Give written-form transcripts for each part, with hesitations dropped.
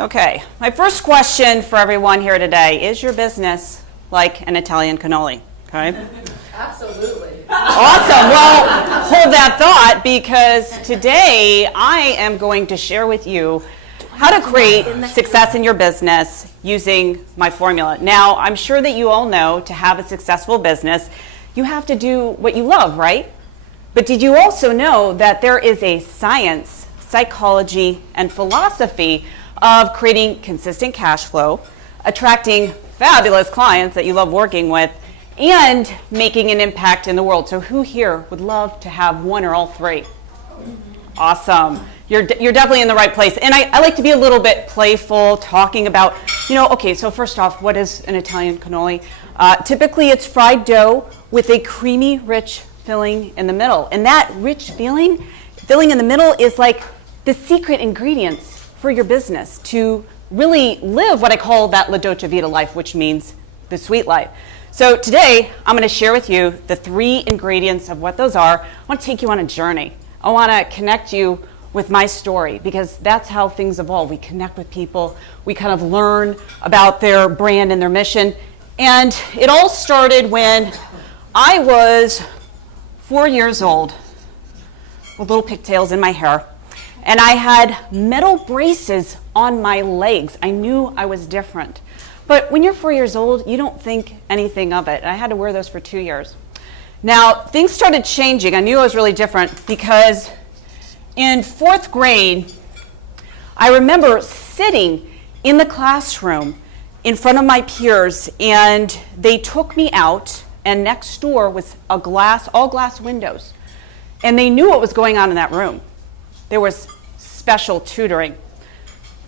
Okay, my first question for everyone here today, is your business like an Italian cannoli? Okay. Absolutely. Awesome. Well, hold that thought, because today I am going to share with you how to create success in your business using my formula. Now, I'm sure that you all know to have a successful business, you have to do what you love, right? But did you also know that there is a science, psychology, and philosophy of creating consistent cash flow, attracting fabulous clients that you love working with, and making an impact in the world? So who here would love to have one or all three? Awesome. You're definitely in the right place. And I like to be a little bit playful, talking about, okay, so first off, what is an Italian cannoli? Typically it's fried dough with a creamy, rich filling in the middle. And that rich filling in the middle is like the secret ingredients for your business to really live what I call that Dolce Vita life, which means the sweet life. So today, I'm going to share with you the 3 ingredients of what those are. I want to take you on a journey. I want to connect you with my story, because that's how things evolve. We connect with people. We kind of learn about their brand and their mission. And it all started when I was 4 years old with little pigtails in my hair. And I had metal braces on my legs. I knew I was different. But when you're 4 years old, you don't think anything of it. And I had to wear those for 2 years. Now, things started changing. I knew I was really different because in 4th grade, I remember sitting in the classroom in front of my peers, and they took me out, and next door was all glass windows. And they knew what was going on in that room. There was special tutoring.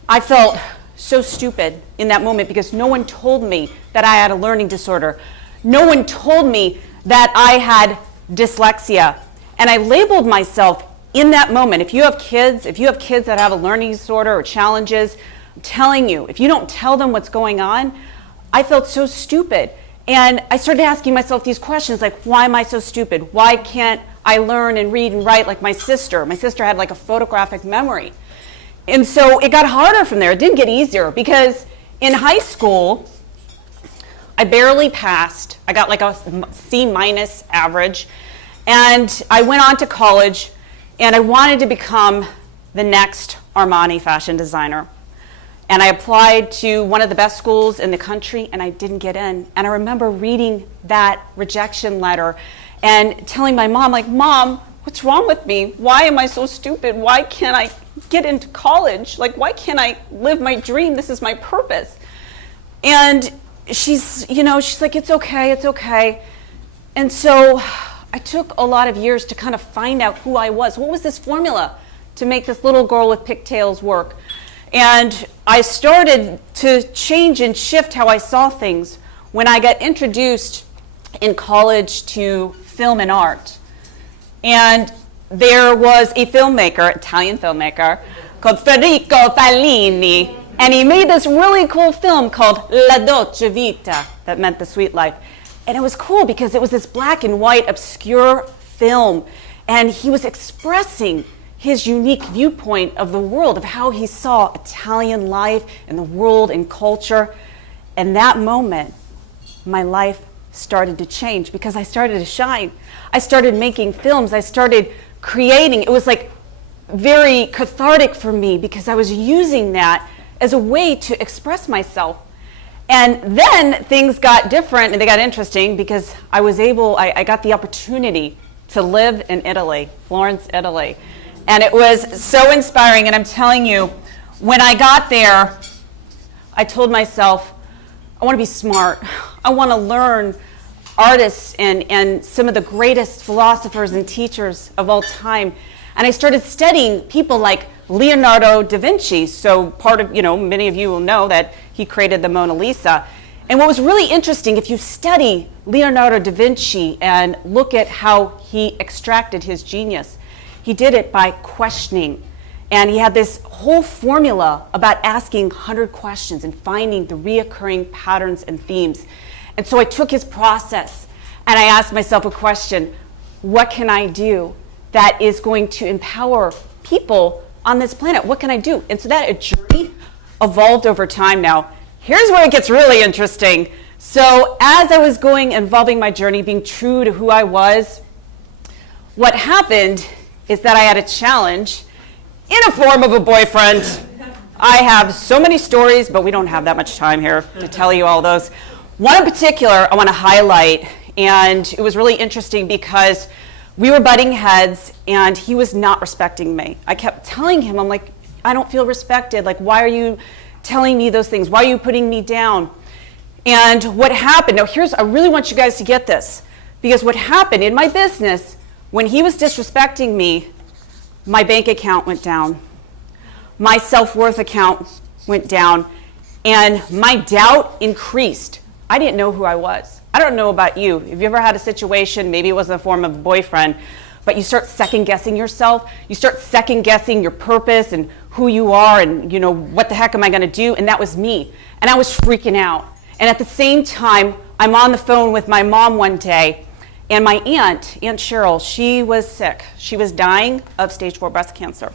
I felt so stupid in that moment because no one told me that I had a learning disorder. No one told me that I had dyslexia. And I labeled myself in that moment. If you have kids that have a learning disorder or challenges, I'm telling you, if you don't tell them what's going on, I felt so stupid. And I started asking myself these questions like, why am I so stupid? Why can't I learn and read and write like my sister? My sister had like a photographic memory. And so it got harder from there. It didn't get easier because in high school, I barely passed. I got like a C- average. And I went on to college, and I wanted to become the next Armani fashion designer. And I applied to one of the best schools in the country, and I didn't get in. And I remember reading that rejection letter and telling my mom, like, Mom, what's wrong with me? Why am I so stupid? Why can't I get into college? Like, why can't I live my dream? This is my purpose. And she's like, it's okay. And so I took a lot of years to kind of find out who I was. What was this formula to make this little girl with pigtails work? And I started to change and shift how I saw things when I got introduced in college to film and art. And there was a filmmaker, Italian filmmaker, called Federico Fellini, and he made this really cool film called La Dolce Vita, that meant the sweet life. And it was cool because it was this black and white, obscure film, and he was expressing his unique viewpoint of the world, of how he saw Italian life and the world and culture. And that moment, my life started to change because I started to shine. I started making films. I started creating. It was like very cathartic for me because I was using that as a way to express myself. And then things got different and they got interesting because I got the opportunity to live in Italy, Florence, Italy. And it was so inspiring. And I'm telling you, when I got there, I told myself, I want to be smart. I want to learn artists and some of the greatest philosophers and teachers of all time. And I started studying people like Leonardo da Vinci. So many of you will know that he created the Mona Lisa. And what was really interesting, if you study Leonardo da Vinci and look at how he extracted his genius, he did it by questioning. And he had this whole formula about asking 100 questions and finding the reoccurring patterns and themes. And so I took his process and I asked myself a question: what can I do that is going to empower people on this planet? What can I do? And so that a journey evolved over time now. Here's where it gets really interesting. So as I was involving my journey, being true to who I was, what happened is that I had a challenge in a form of a boyfriend. I have so many stories, but we don't have that much time here to tell you all those. One in particular I want to highlight, and it was really interesting because we were butting heads and he was not respecting me. I kept telling him, I'm like, I don't feel respected. Like, why are you telling me those things? Why are you putting me down? And what happened, now I really want you guys to get this, because what happened in my business, when he was disrespecting me, my bank account went down, my self-worth account went down, and my doubt increased. I didn't know who I was. I don't know about you. Have you ever had a situation, maybe it was in the form of a boyfriend, but you start second-guessing yourself, you start second-guessing your purpose and who you are and, what the heck am I going to do? And that was me. And I was freaking out. And at the same time, I'm on the phone with my mom one day, and my Aunt Cheryl, she was sick. She was dying of stage 4 breast cancer.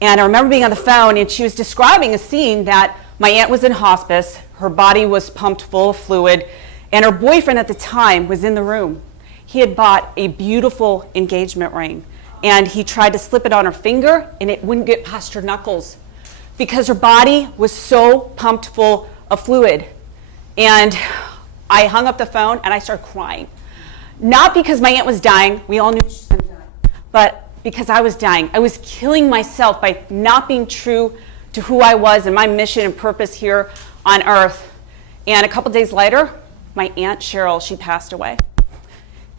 And I remember being on the phone, and she was describing a scene that my aunt was in hospice, her body was pumped full of fluid, and her boyfriend at the time was in the room. He had bought a beautiful engagement ring, and he tried to slip it on her finger, and it wouldn't get past her knuckles because her body was so pumped full of fluid. And I hung up the phone, and I started crying. Not because my aunt was dying, we all knew she was going to die, but because I was dying. I was killing myself by not being true to who I was and my mission and purpose here on earth. And a couple days later, my Aunt Cheryl, she passed away.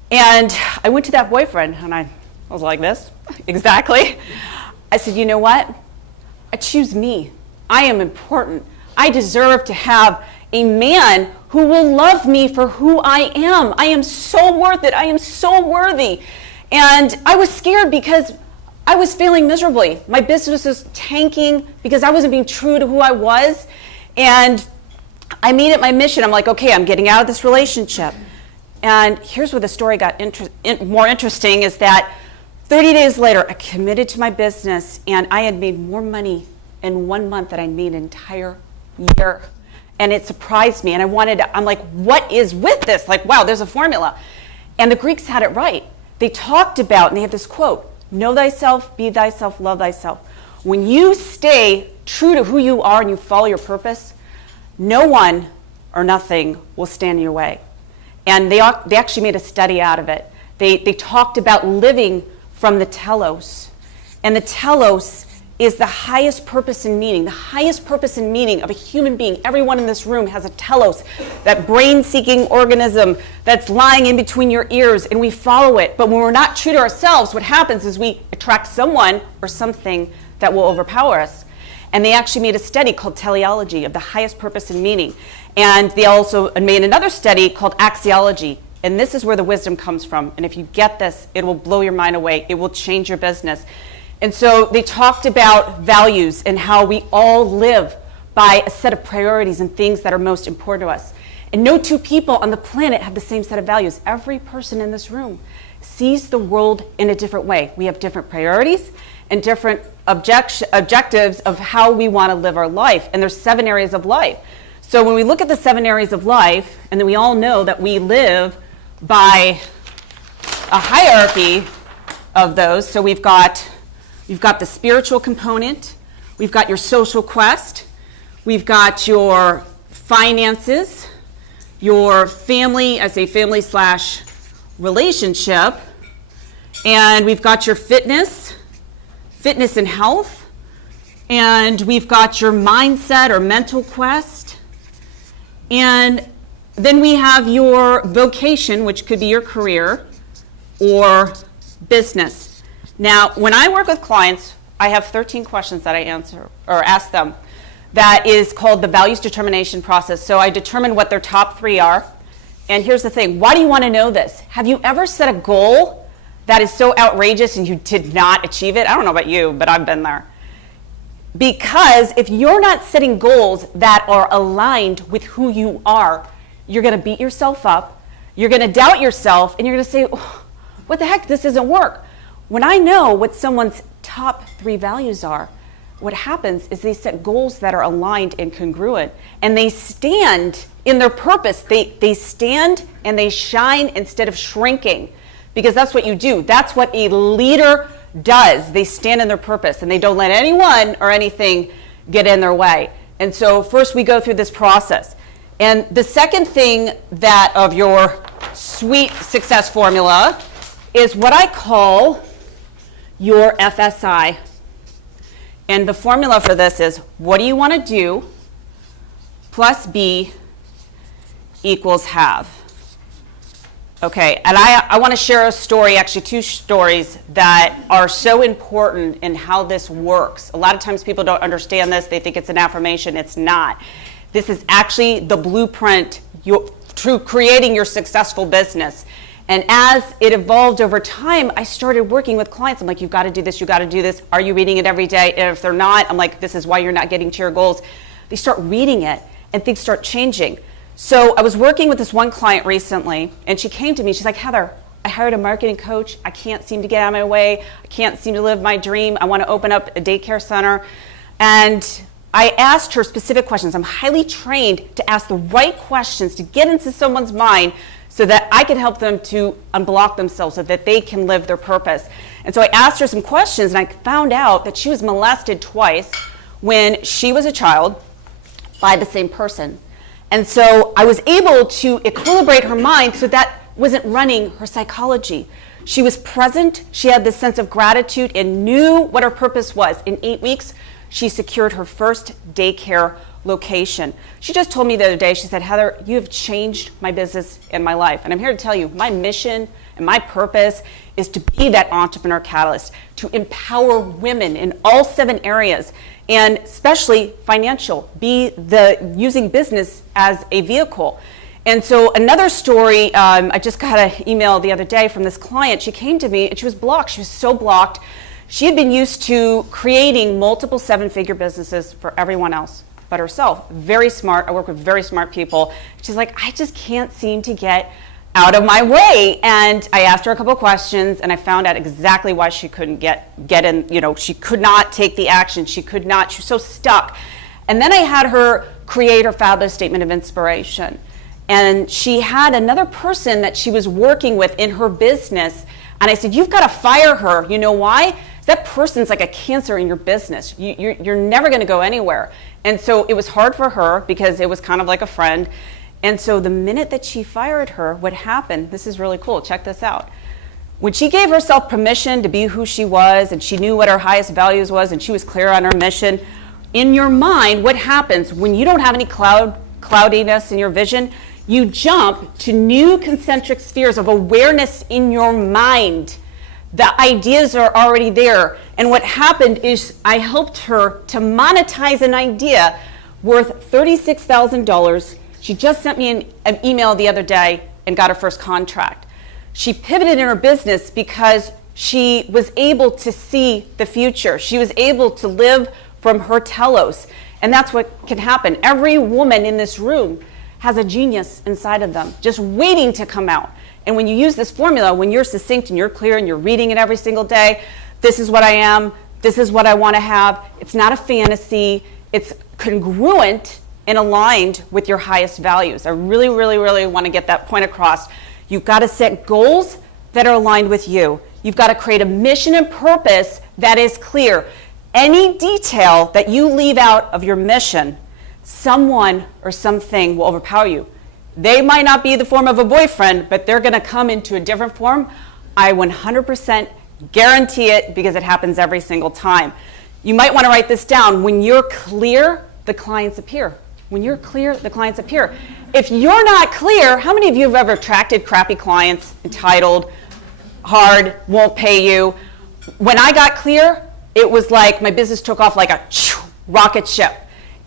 And I went to that boyfriend, and I was like this, exactly. I said, you know what? I choose me. I am important. I deserve to have a man who will love me for who I am. I am so worth it. I am so worthy. And I was scared because I was failing miserably. My business was tanking because I wasn't being true to who I was. And I made it my mission. I'm like, okay, I'm getting out of this relationship. And here's where the story got more interesting is that 30 days later, I committed to my business, and I had made more money in 1 month than I made an entire year. And it surprised me, and I'm like, what is with this? Like, wow, there's a formula. And the Greeks had it right. They talked about, and they have this quote, know thyself, be thyself, love thyself. When you stay true to who you are and you follow your purpose, no one or nothing will stand in your way. And they actually made a study out of it. They talked about living from the telos. And the telos is the highest purpose and meaning. The highest purpose and meaning of a human being. Everyone in this room has a telos, that brain-seeking organism that's lying in between your ears, and we follow it. But when we're not true to ourselves, what happens is we attract someone or something that will overpower us. And they actually made a study called teleology of the highest purpose and meaning. And they also made another study called axiology. And this is where the wisdom comes from. And if you get this, it will blow your mind away. It will change your business. And so they talked about values and how we all live by a set of priorities and things that are most important to us. And no two people on the planet have the same set of values. Every person in this room sees the world in a different way. We have different priorities and different objectives of how we want to live our life. And there's 7 areas of life. So when we look at the 7 areas of life, and then we all know that we live by a hierarchy of those. So you've got the spiritual component, we've got your social quest, we've got your finances, your family as a family/relationship, and we've got your fitness and health, and we've got your mindset or mental quest, and then we have your vocation, which could be your career or business. Now, when I work with clients, I have 13 questions that I answer or ask them. That is called the values determination process. So I determine what their top 3 are. And here's the thing. Why do you want to know this? Have you ever set a goal that is so outrageous and you did not achieve it? I don't know about you, but I've been there. Because if you're not setting goals that are aligned with who you are, you're going to beat yourself up, you're going to doubt yourself, and you're going to say, oh, what the heck, this doesn't work. When I know what someone's top 3 values are, what happens is they set goals that are aligned and congruent, and they stand in their purpose. They stand and they shine instead of shrinking, because that's what you do. That's what a leader does. They stand in their purpose and they don't let anyone or anything get in their way. And so first we go through this process. And the second thing that of your sweet success formula is what I call your FSI. And the formula for this is, what do you want to do plus B equals have. Okay, and I want to share a story, actually two stories that are so important in how this works. A lot of times people don't understand this. They think it's an affirmation. It's not. This is actually the blueprint to creating your successful business. And as it evolved over time, I started working with clients. I'm like, you've got to do this, you've got to do this. Are you reading it every day? And if they're not, I'm like, this is why you're not getting to your goals. They start reading it and things start changing. So I was working with this one client recently, and she came to me. She's like, Heather, I hired a marketing coach. I can't seem to get out of my way. I can't seem to live my dream. I want to open up a daycare center. And I asked her specific questions. I'm highly trained to ask the right questions to get into someone's mind so that I can help them to unblock themselves so that they can live their purpose. And so I asked her some questions, and I found out that she was molested twice when she was a child by the same person. And so I was able to equilibrate her mind so that wasn't running her psychology. She was present, she had this sense of gratitude and knew what her purpose was. In 8 weeks, she secured her first daycare location. She just told me the other day, she said, Heather, you have changed my business and my life. And I'm here to tell you, my mission and my purpose is to be that entrepreneur catalyst, to empower women in all 7 areas, and especially financial, using business as a vehicle. And so another story, I just got an email the other day from this client. She came to me and she was blocked. She was so blocked. She had been used to creating multiple 7-figure businesses for everyone else but herself. Very smart. I work with very smart people. She's like, I just can't seem to get out of my way. And I asked her a couple of questions, and I found out exactly why she couldn't get in, she could not take the action. She was so stuck. And then I had her create her fabulous statement of inspiration. And she had another person that she was working with in her business. And I said, you've got to fire her. You know why? That person's like a cancer in your business. You're never going to go anywhere. And so it was hard for her because it was kind of like a friend. And so the minute that she fired her, what happened, this is really cool, check this out. When she gave herself permission to be who she was, and she knew what her highest values was, and she was clear on her mission, in your mind, what happens when you don't have any cloudiness in your vision? You jump to new concentric spheres of awareness in your mind. The ideas are already there. And what happened is I helped her to monetize an idea worth $36,000. She just sent me an email the other day and got her first contract. She pivoted in her business because she was able to see the future. She was able to live from her telos. And that's what can happen. Every woman in this room has a genius inside of them, just waiting to come out. And when you use this formula, when you're succinct and you're clear and you're reading it every single day, this is what I am, this is what I want to have. It's not a fantasy. It's congruent and aligned with your highest values. I really, really, really want to get that point across. You've got to set goals that are aligned with you. You've got to create a mission and purpose that is clear. Any detail that you leave out of your mission, someone or something will overpower you. They might not be the form of a boyfriend, but they're going to come into a different form. I 100% guarantee it because it happens every single time. You might want to write this down. When you're clear, the clients appear. When you're clear, the clients appear. If you're not clear, how many of you have ever attracted crappy clients, entitled, hard, won't pay you? When I got clear, it was like my business took off like a rocket ship.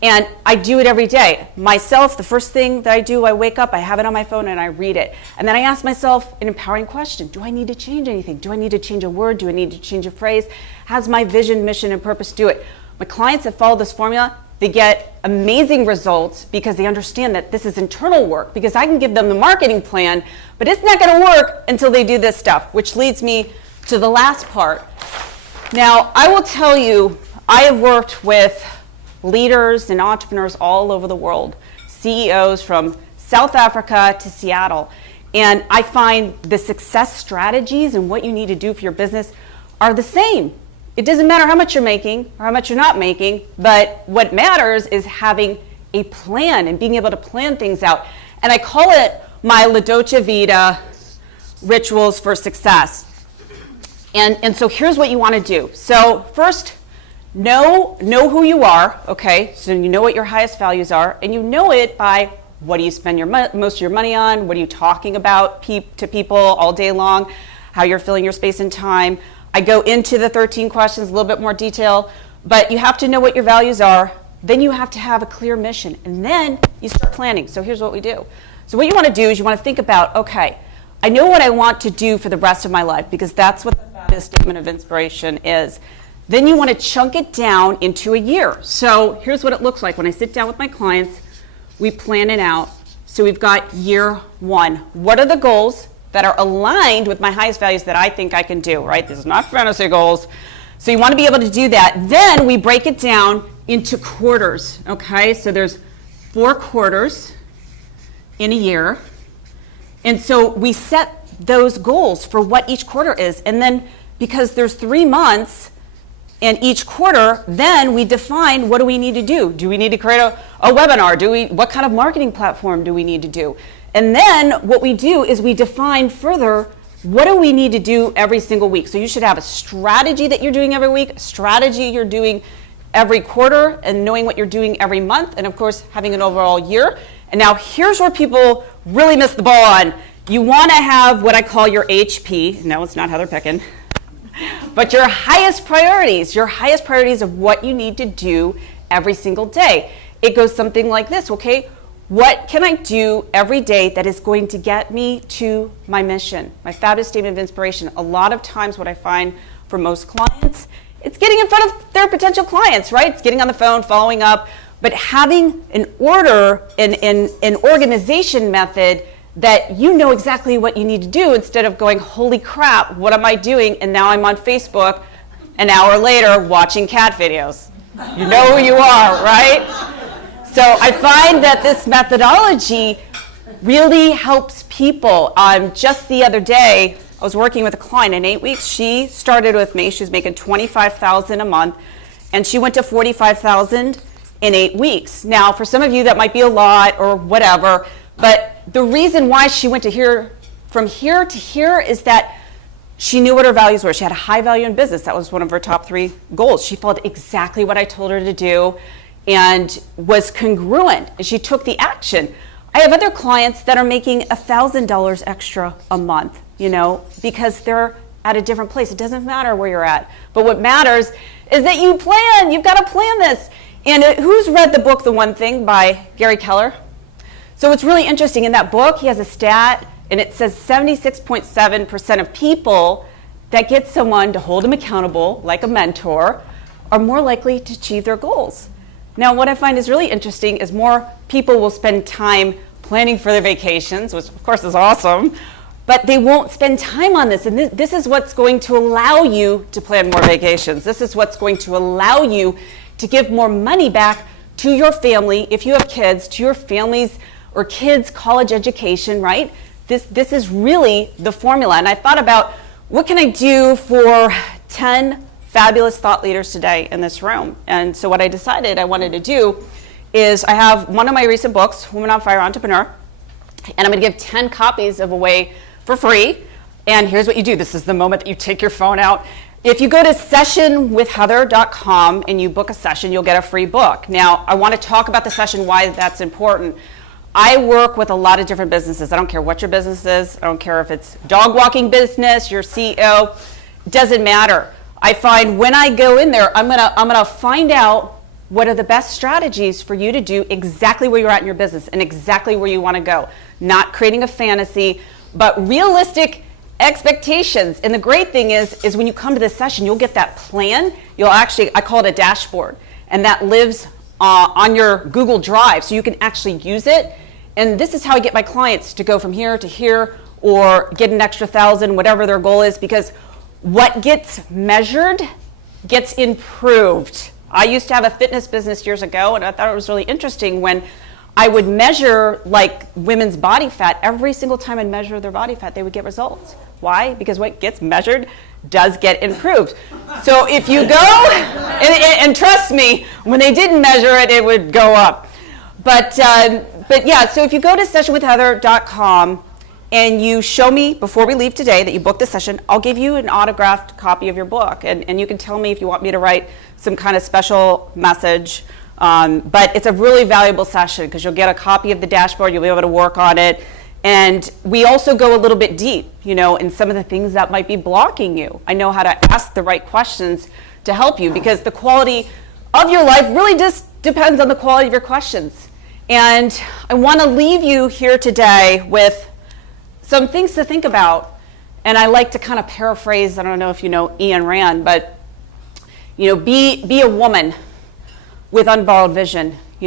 And I do it every day. Myself, the first thing that I do, I wake up, I have it on my phone, and I read it. And then I ask myself an empowering question. Do I need to change anything? Do I need to change a word? Do I need to change a phrase? How's my vision, mission, and purpose do it? My clients that follow this formula, they get amazing results because they understand that this is internal work, because I can give them the marketing plan, but it's not going to work until they do this stuff, which leads me to the last part. Now, I will tell you, I have worked with leaders and entrepreneurs all over the world, CEOs from South Africa to Seattle. And I find the success strategies and what you need to do for your business are the same. It doesn't matter how much you're making or how much you're not making, but what matters is having a plan and being able to plan things out. And I call it my Dolce Vita rituals for success. And so here's what you want to do. So first, know who you are, okay? So you know what your highest values are, and you know it by what do you spend your most of your money on, what are you talking about to people all day long, how you're filling your space and time. I go into the 13 questions a little bit more detail, but you have to know what your values are. Then you have to have a clear mission, and then you start planning. So here's what we do. So what you want to do is you want to think about, okay, I know what I want to do for the rest of my life, because that's what the statement of inspiration is. Then you want to chunk it down into a year. So here's what it looks like. When I sit down with my clients, we plan it out. So we've got year one. What are the goals that are aligned with my highest values that I think I can do, right? This is not fantasy goals. So you want to be able to do that. Then we break it down into quarters, okay? So there's 4 quarters in a year. And so we set those goals for what each quarter is. And then because there's 3 months in each quarter, then we define what do we need to do. Do we need to create a webinar? What kind of marketing platform do we need to do? And then what we do is we define further what do we need to do every single week. So you should have a strategy that you're doing every week, a strategy you're doing every quarter, and knowing what you're doing every month, and of course having an overall year. And now here's where people really miss the ball on. You want to have what I call your HP. No, it's not Heather Picken. But your highest priorities of what you need to do every single day. It goes something like this, okay? What can I do every day that is going to get me to my mission, my fabulous statement of inspiration? A lot of times what I find for most clients, it's getting in front of their potential clients, right? It's getting on the phone, following up, but having an order, an organization method that you know exactly what you need to do instead of going, holy crap, what am I doing? And now I'm on Facebook an hour later watching cat videos. You know who you are, right? So I find that this methodology really helps people. Just the other day, I was working with a client in 8 weeks. She started with me. She was making $25,000 a month, and she went to $45,000 in 8 weeks. Now, for some of you, that might be a lot or whatever, but the reason why she went from here to here is that she knew what her values were. She had a high value in business. That was one of her top 3 goals. She followed exactly what I told her to do and was congruent. And she took the action. I have other clients that are making $1,000 extra a month, because they're at a different place. It doesn't matter where you're at. But what matters is that you plan. You've got to plan this. And who's read the book, The One Thing by Gary Keller? So it's really interesting. In that book, he has a stat, and it says 76.7% of people that get someone to hold them accountable, like a mentor, are more likely to achieve their goals. Now, what I find is really interesting is more people will spend time planning for their vacations, which of course is awesome, but they won't spend time on this. And this is what's going to allow you to plan more vacations. This is what's going to allow you to give more money back to your family, if you have kids, to your families or kids' college education, right? This is really the formula. And I thought about, what can I do for 10 fabulous thought leaders today in this room? And so what I decided I wanted to do is I have one of my recent books, Woman on Fire Entrepreneur, and I'm going to give 10 copies of away for free. And here's what you do. This is the moment that you take your phone out. If you go to sessionwithheather.com and you book a session, you'll get a free book. Now, I want to talk about the session, why that's important. I work with a lot of different businesses. I don't care what your business is. I don't care if it's dog walking business, your CEO. It doesn't matter. I find when I go in there, I'm gonna find out what are the best strategies for you to do exactly where you're at in your business and exactly where you want to go. Not creating a fantasy, but realistic expectations. And the great thing is when you come to this session, you'll get that plan. You'll actually, I call it a dashboard, and that lives on your Google Drive, so you can actually use it. And this is how I get my clients to go from here to here, or get an extra 1,000, whatever their goal is, because what gets measured gets improved, I used to have a fitness business years ago, and I thought it was really interesting when I would measure like women's body fat. Every single time I'd measure their body fat, they would get results. Why? Because what gets measured does get improved. So if you go, and trust me, when they didn't measure it, it would go up. But yeah, so if you go to sessionwithheather.com and you show me before we leave today that you booked the session, I'll give you an autographed copy of your book. And you can tell me if you want me to write some kind of special message. But it's a really valuable session because you'll get a copy of the dashboard, you'll be able to work on it. And we also go a little bit deep, in some of the things that might be blocking you. I know how to ask the right questions to help you because the quality of your life really just depends on the quality of your questions. And I want to leave you here today with some things to think about. And I like to kind of paraphrase, I don't know if you know Ayn Rand, but be a woman with unborrowed vision, be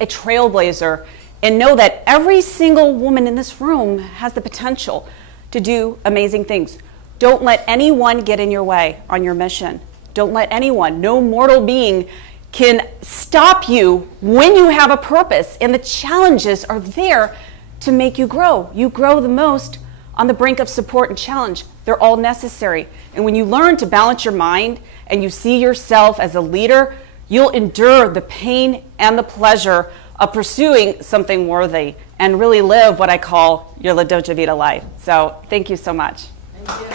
a trailblazer, and know that every single woman in this room has the potential to do amazing things. Don't let anyone get in your way on your mission. Don't let anyone, no mortal being can stop you when you have a purpose, and the challenges are there to make you grow. You grow the most on the brink of support and challenge. They're all necessary. And when you learn to balance your mind and you see yourself as a leader, you'll endure the pain and the pleasure of pursuing something worthy and really live what I call your La Dolce Vita life. So thank you so much. Thank you.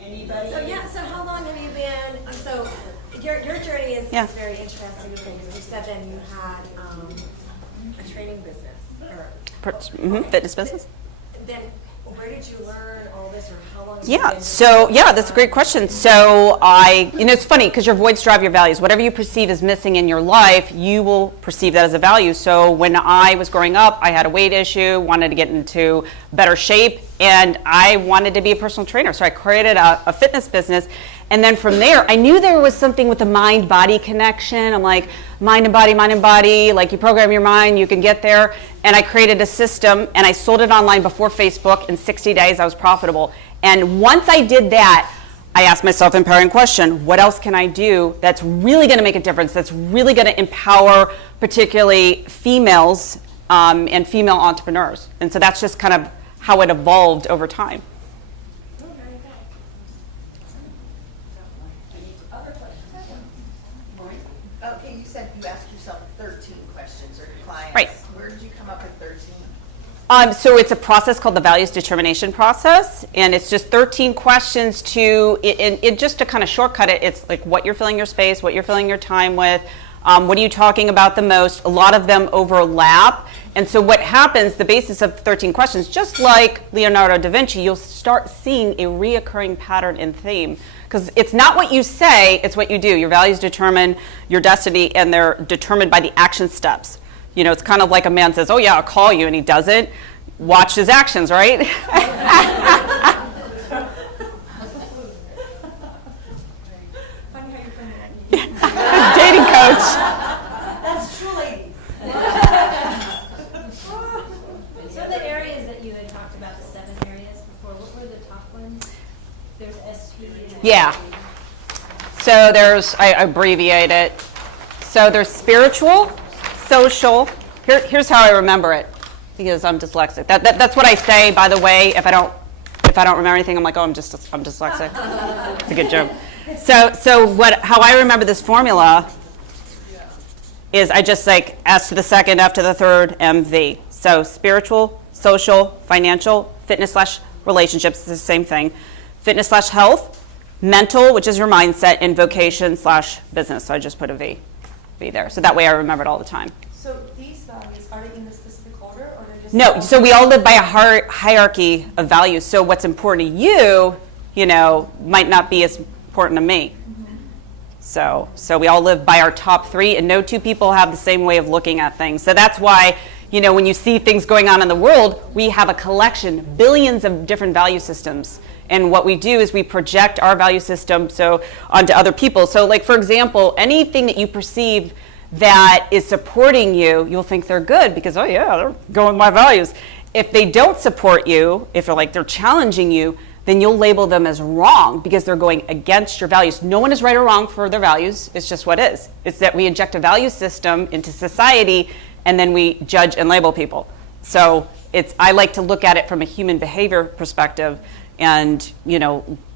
Anybody? So how long have you been, so your journey is very interesting because you said then you had a training business. Or Fitness business? Then where did you learn all this, or how long? That's a great question. So it's funny because your voids drive your values. Whatever you perceive as missing in your life, you will perceive that as a value. So when I was growing up, I had a weight issue, wanted to get into better shape, and I wanted to be a personal trainer. So I created a fitness business. And then from there, I knew there was something with the mind-body connection. I'm like, mind and body, like you program your mind, you can get there. And I created a system, and I sold it online before Facebook. In 60 days, I was profitable. And once I did that, I asked myself an empowering question: what else can I do that's really going to make a difference, that's really going to empower particularly females and female entrepreneurs? And so that's just kind of how it evolved over time. Okay, you said you asked yourself 13 questions or your clients. Right. Where did you come up with 13? So it's a process called the values determination process, and it's just 13 questions just to kind of shortcut it. It's like what you're filling your space, what you're filling your time with, what are you talking about the most. A lot of them overlap, and so what happens, the basis of 13 questions, just like Leonardo da Vinci, you'll start seeing a reoccurring pattern and theme. Because it's not what you say, it's what you do. Your values determine your destiny, and they're determined by the action steps. It's kind of like a man says, oh yeah, I'll call you, and he doesn't. Watch his actions, right? Dating coach. That's true, lady. So the areas that you had talked about, the 7 areas before, what were the top ones? There's SP. Yeah. So I abbreviate it. So there's spiritual, social. Here's how I remember it, because I'm dyslexic. That's what I say, by the way. If I don't remember anything, I'm like, oh, I'm dyslexic. It's a good joke. So how I remember this formula is I just like S to the second, F to the third, MV. So spiritual, social, financial, fitness/relationships is the same thing. Fitness/health, mental, which is your mindset, and vocation/business. So I just put a V there. So that way I remember it all the time. So these values, are they in the specific order, or they're just? No, so we all live by a hierarchy of values. So what's important to you, might not be as important to me. So we all live by our top 3, and no 2 people have the same way of looking at things. So that's why, when you see things going on in the world, we have a collection, billions of different value systems. And what we do is we project our value system onto other people. So like, for example, anything that you perceive that is supporting you, you'll think they're good because, oh yeah, they're going with my values. If they don't support you, if they're challenging you, then you'll label them as wrong because they're going against your values. No one is right or wrong for their values. It's just what is. It's that we inject a value system into society and then we judge and label people. So I like to look at it from a human behavior perspective and,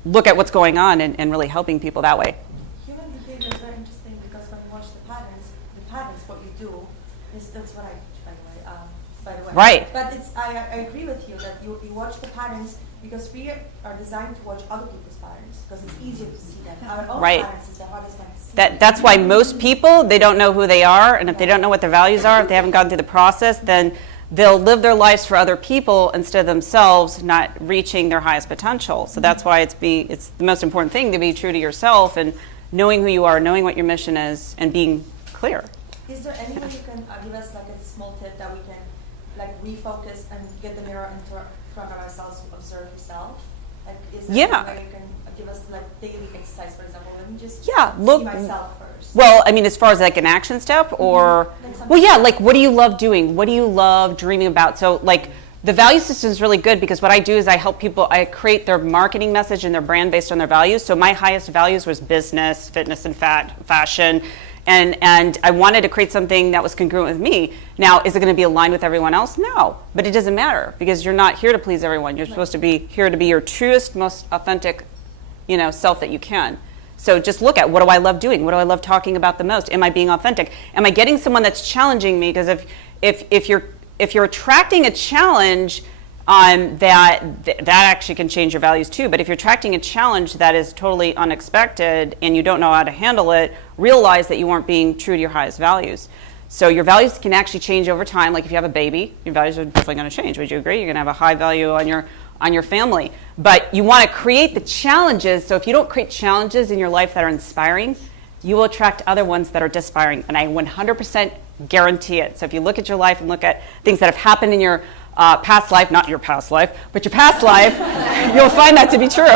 look at what's going on and really helping people that way. Human behavior is very interesting because when you watch the patterns, what you do that's what I teach, by the way. Right. But I agree with you that you watch the patterns because we are designed to watch other people's patterns because it's easier to see them. Our own Right. patterns is the hardest one to see. That's why most people, they don't know who they are, and if they don't know what their values are, if they haven't gone through the process, then they'll live their lives for other people instead of themselves not reaching their highest potential. So that's why it's the most important thing to be true to yourself and knowing who you are, knowing what your mission is, and being clear. Is there any way you can give us like a small tip that we can like refocus and get the mirror in front of ourselves to observe yourself? Like, is there Yeah. any way you can give us like daily exercise, for example? Let me just Yeah, see look- myself first. Well, I mean, as far as like an action step or, well, yeah, like what do you love doing? What do you love dreaming about? So like the value system is really good because what I do is I help people, I create their marketing message and their brand based on their values. So my highest values was business, fitness and fashion. And I wanted to create something that was congruent with me. Now, is it going to be aligned with everyone else? No, but it doesn't matter because you're not here to please everyone. You're supposed to be here to be your truest, most authentic, self that you can. So just look at what do I love doing? What do I love talking about the most? Am I being authentic? Am I getting someone that's challenging me? Because if you're attracting a challenge, that actually can change your values too. But if you're attracting a challenge that is totally unexpected and you don't know how to handle it, realize that you aren't being true to your highest values. So your values can actually change over time. Like if you have a baby, your values are definitely going to change. Would you agree? You're going to have a high value on your family. But you want to create the challenges. So if you don't create challenges in your life that are inspiring, you will attract other ones that are disinspiring. And I 100% guarantee it. So if you look at your life and look at things that have happened in your past life, not your past life, but your past life, you'll find that to be true.